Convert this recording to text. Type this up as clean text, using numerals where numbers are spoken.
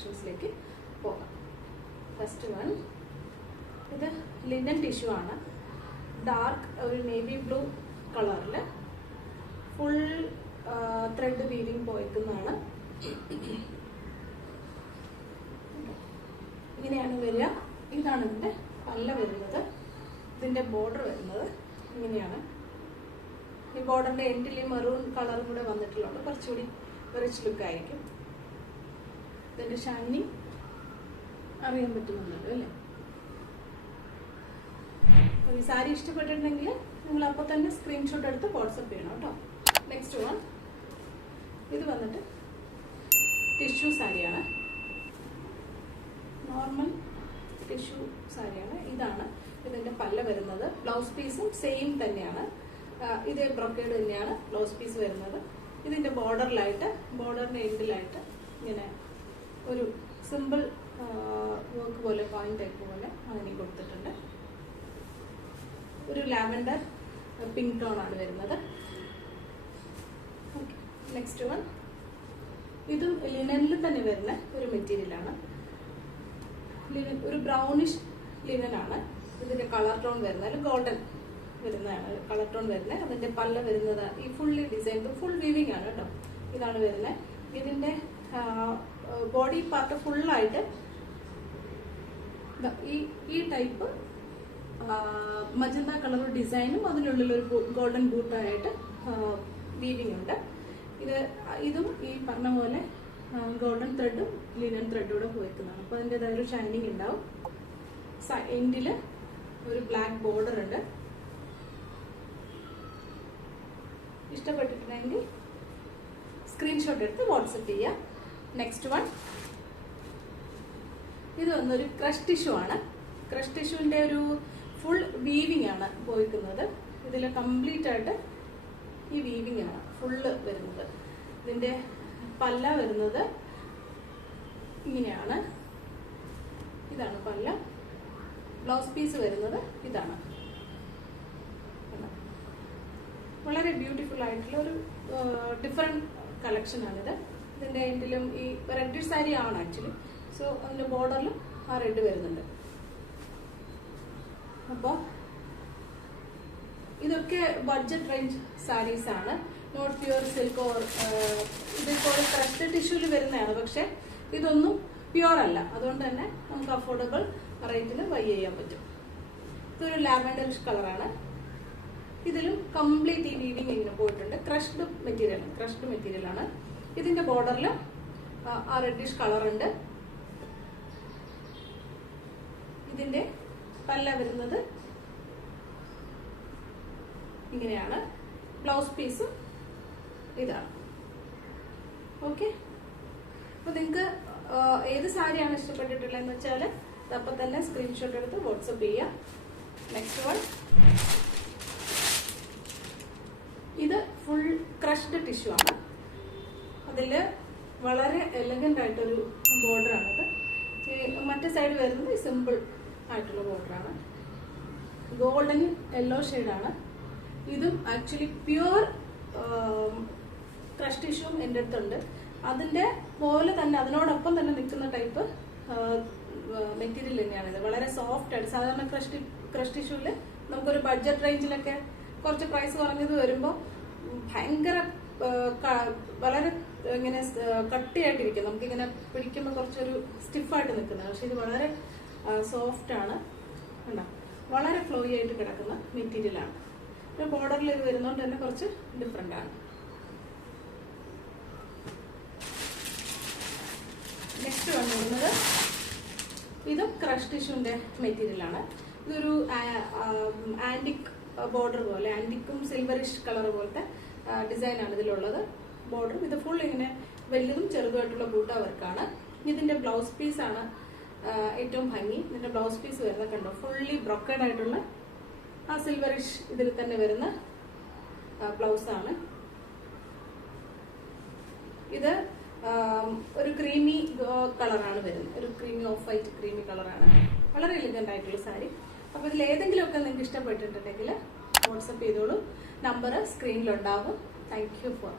കളക്ഷൻസിലേക്ക് പോകാം. First one, ഇത് linen tissue ആണ്. ഡാർക്ക് ഒരു നേവി ബ്ലൂ കളറിൽ ഫുൾ ത്രെഡ് വീവിങ് പോയിക്കുന്നതാണ്. ഇങ്ങനെയാണ് വരിക. ഇതാണ് ഇതിൻ്റെ പല്ല വരുന്നത്. ഇതിൻ്റെ ബോർഡർ വരുന്നത് ഇങ്ങനെയാണ്. ഈ ബോർഡറിൻ്റെ എൻഡിൽ ഈ മെറൂൺ കളറും കൂടെ വന്നിട്ടുള്ളത് കുറച്ചുകൂടി റിച്ച് ലുക്ക് ആയിരിക്കും. ഇതിൻ്റെ ഷൈനിങ് അറിയാൻ പറ്റുന്നുണ്ടല്ലോ അല്ലേ? അപ്പോൾ ഈ സാരി ഇഷ്ടപ്പെട്ടിട്ടുണ്ടെങ്കിൽ നിങ്ങൾ അപ്പോൾ തന്നെ സ്ക്രീൻഷോട്ട് എടുത്ത് വാട്സപ്പ് ചെയ്യണം കേട്ടോ. നെക്സ്റ്റ് വൺ, ഇത് വന്നിട്ട് ടിഷ്യൂ സാരിയാണ്. നോർമൽ ടിഷ്യൂ സാരിയാണ്. ഇതാണ് ഇതിൻ്റെ പല്ല വരുന്നത്. ബ്ലൗസ് പീസും സെയിം തന്നെയാണ്. ഇതേ ബ്രൊക്കേഡ് തന്നെയാണ് ബ്ലൗസ് പീസ് വരുന്നത്. ഇതിൻ്റെ ബോർഡറിൻ്റെ എൻഡിലായിട്ട് ഇങ്ങനെ ഒരു സിമ്പിൾ വർക്ക് പോലെ കോയിൻ ടൈപ്പ് പോലെ അങ്ങനെ കൊടുത്തിട്ടുണ്ട്. ഒരു ലാവൻഡർ പിങ്ക് ടോൺ ആണ് വരുന്നത്. നെക്സ്റ്റ് വൺ, ഇതും ലിനനിൽ തന്നെ വരുന്ന ഒരു മെറ്റീരിയലാണ്. ലിനൻ ഒരു ബ്രൗണിഷ് ലിനനാണ്. ഇതിന്റെ കളർ ടോൺ വരുന്നത് ഗോൾഡൻ വരുന്നതാണ് കളർ ടോൺ വരുന്നത്. അതിന്റെ പല്ല വരുന്നത് ഈ ഫുള്ളി ഡിസൈൻ ഫുൾ വീവിങ് ആണ് കേട്ടോ. ഇതാണ് വരുന്നത്. ഇതിന്റെ ബോഡി പാർട്ട് ഫുള്ളായിട്ട് ഈ ടൈപ്പ് മജന്ത കളർ ഡിസൈനും അതിനുള്ളിൽ ഒരു ഗോൾഡൻ ബൂട്ടായിട്ട് വീവിങ് ഉണ്ട്. ഇതും ഈ പറഞ്ഞ പോലെ ഗോൾഡൻ ത്രെഡും ലിനൻ ത്രെഡും കൂടെ പോയിക്കുന്നതാണ്. അപ്പോൾ അതിൻ്റെതായ ഒരു ഷൈനിങ് ഉണ്ടാവും. എൻഡിൽ ഒരു ബ്ലാക്ക് ബോർഡർ ഉണ്ട്. ഇഷ്ടപ്പെട്ടിട്ടുണ്ടെങ്കിൽ സ്ക്രീൻഷോട്ട് എടുത്ത് വാട്സപ്പ് ചെയ്യാം. നെക്സ്റ്റ് വൺ, ഇത് വന്നൊരു ക്രഷ് ടിഷ്യൂ ആണ്. ക്രഷ് ടിഷ്യൂവിൻ്റെ ഒരു ഫുൾ വീവിങ് ആണ് പോയിക്കുന്നത്. ഇതിൽ കംപ്ലീറ്റ് ആയിട്ട് ഈ വീവിങ് ആണ് ഫുള്ള് വരുന്നത്. ഇതിൻ്റെ പല്ല വരുന്നത് ഇങ്ങനെയാണ്. ഇതാണ് പല്ല. ബ്ലൗസ് പീസ് വരുന്നത് ഇതാണ്. വളരെ ബ്യൂട്ടിഫുൾ ആയിട്ടുള്ള ഒരു ഡിഫറെൻറ്റ് കളക്ഷനാണിത്. ഇതിൻ്റെ എൻഡിലും ഈ റെഡ് സാരി ആണ് ആക്ച്വലി. സോ അതിൻ്റെ ബോർഡറിലും ആ റെഡ് വരുന്നുണ്ട്. അപ്പോൾ ഇതൊക്കെ ബഡ്ജറ്റ് റേഞ്ച് സാരീസ് ആണ്. നോട്ട് പ്യുവർ സിൽക്ക് ഓർ ഇതിപ്പോൾ ഒരു ക്രഷ്ഡ് ടിഷ്യൂല് വരുന്നതാണ്. പക്ഷെ ഇതൊന്നും പ്യുവർ അല്ല. അതുകൊണ്ട് തന്നെ നമുക്ക് അഫോർഡബിൾ റേറ്റിൽ ബൈ ചെയ്യാൻ പറ്റും. ഇതൊരു ലാവൻഡറിഷ് കളറാണ്. ഇതിലും കംപ്ലീറ്റ് ഈ വീവിങ് ഇങ്ങനെ പോയിട്ടുണ്ട്. ക്രഷ്ഡ് മെറ്റീരിയലാണ്. ഇതിന്റെ ബോർഡറിൽ ആ റെഡിഷ് കളർ ഉണ്ട്. ഇതിന്റെ പല്ല വരുന്നത് ഇങ്ങനെയാണ്. ബ്ലൗസ് പീസും ഇതാണ്. ഓക്കെ, അപ്പൊ നിങ്ങൾക്ക് ഏത് സാരിയാണ് ഇഷ്ടപ്പെട്ടിട്ടുള്ളതെന്ന് വെച്ചാൽ അപ്പം തന്നെ സ്ക്രീൻഷോട്ട് എടുത്ത് വാട്സപ്പ് ചെയ്യാം. നെക്സ്റ്റ് വൺ, ഇത് ഫുൾ ക്രഷ്ഡ് ടിഷ്യൂ ആണ്. അതിൽ വളരെ എലഗന്റ് ആയിട്ടൊരു ബോർഡറാണിത്. മറ്റേ സൈഡ് വരുന്നത് സിമ്പിൾ ആയിട്ടുള്ള ബോർഡറാണ്. ഗോൾഡൻ യെല്ലോ ഷെയ്ഡാണ്. ഇതും ആക്ച്വലി പ്യുവർ ക്രഷ് ടിഷ്യൂ എൻ്റെ അടുത്തുണ്ട്. അതിൻ്റെ പോലെ തന്നെ അതിനോടൊപ്പം തന്നെ നിൽക്കുന്ന ടൈപ്പ് മെറ്റീരിയൽ തന്നെയാണിത്. വളരെ സോഫ്റ്റ് ആയിട്ട്. സാധാരണ ക്രഷ് ടിഷ്യൂവിൽ നമുക്കൊരു ബഡ്ജറ്റ് റേഞ്ചിലൊക്കെ കുറച്ച് പ്രൈസ് കുറഞ്ഞത് വരുമ്പോൾ ഭയങ്കര വളരെ ഇങ്ങനെ കട്ടിയായിട്ടിരിക്കും. നമുക്കിങ്ങനെ പിടിക്കുമ്പോൾ കുറച്ചൊരു സ്റ്റിഫായിട്ട് നിൽക്കുന്നത്. പക്ഷെ ഇത് വളരെ സോഫ്റ്റ് ആണ്. കണ്ടോ, വളരെ ഫ്ലോയി ആയിട്ട് കിടക്കുന്ന മെറ്റീരിയലാണ്. ബോർഡറിൽ ഇത് വരുന്നതുകൊണ്ട് തന്നെ കുറച്ച് ഡിഫറെൻ്റ് ആണ്. നെക്സ്റ്റ് വന്നിരുന്നത് ഇതും ക്രഷ് ടിഷ്യൂവിൻ്റെ മെറ്റീരിയലാണ്. ഇതൊരു ആൻറ്റിക് ബോർഡർ പോലെ, ആൻറ്റിക്കും സിൽവറിഷ് കളർ പോലത്തെ ഡിസൈനാണ് ഇതിലുള്ളത്. ബോർഡർ ഇത് ഫുൾ ഇങ്ങനെ വലിയതും ചെറുതുമായിട്ടുള്ള ബൂട്ട വർക്കാണ്. ഇതിൻ്റെ ബ്ലൗസ് പീസാണ് ഏറ്റവും ഭംഗി. ഇതിൻ്റെ ബ്ലൗസ് പീസ് വരുന്നത് കണ്ടോ, ഫുള്ളി ബ്രൊക്കേഡ് ആയിട്ടുള്ള ആ സിൽവറിഷ് ഇതിൽ തന്നെ വരുന്ന ബ്ലൗസാണ്. ഇത് ഒരു ക്രീമി കളറാണ് വരുന്നത്. ഒരു ക്രീമി ഓഫ് വൈറ്റ് ക്രീമി കളറാണ്. വളരെ എലിഗന്റ് ആയിട്ടുള്ള സാരി. അപ്പോൾ ഇതിൽ ഏതെങ്കിലുമൊക്കെ നിങ്ങൾക്ക് ഇഷ്ടപ്പെട്ടിട്ടുണ്ടെങ്കിൽ വാട്സപ്പ് ചെയ്തോളൂ. നമ്പർ സ്ക്രീനിലുണ്ടാവും. Thank you four